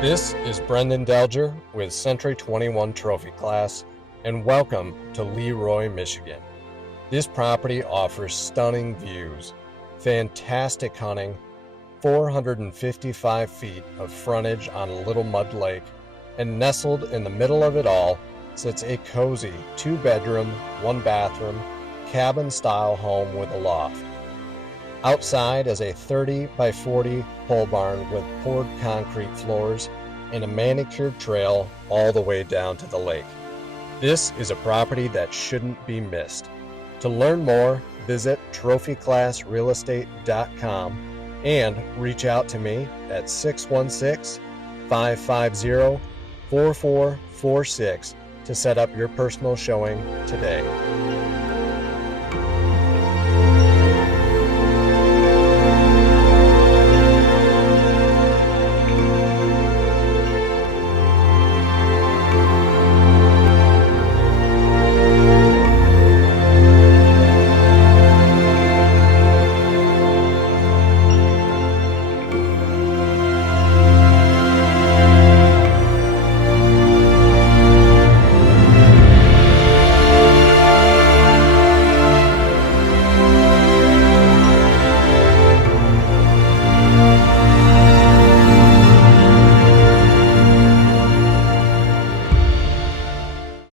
This is Brendan Delger with Century 21 Trophy Class, and welcome to Leroy, Michigan. This property offers stunning views, fantastic hunting, 455 feet of frontage on a little mud lake, and nestled in the middle of it all sits a cozy 2-bedroom, 1-bathroom, cabin-style home with a loft. Outside is a 30 by 40 pole barn with poured concrete floors and a manicured trail all the way down to the lake. This is a property that shouldn't be missed. To learn more, visit trophyclassrealestate.com and reach out to me at 616-550-4446 to set up your personal showing today.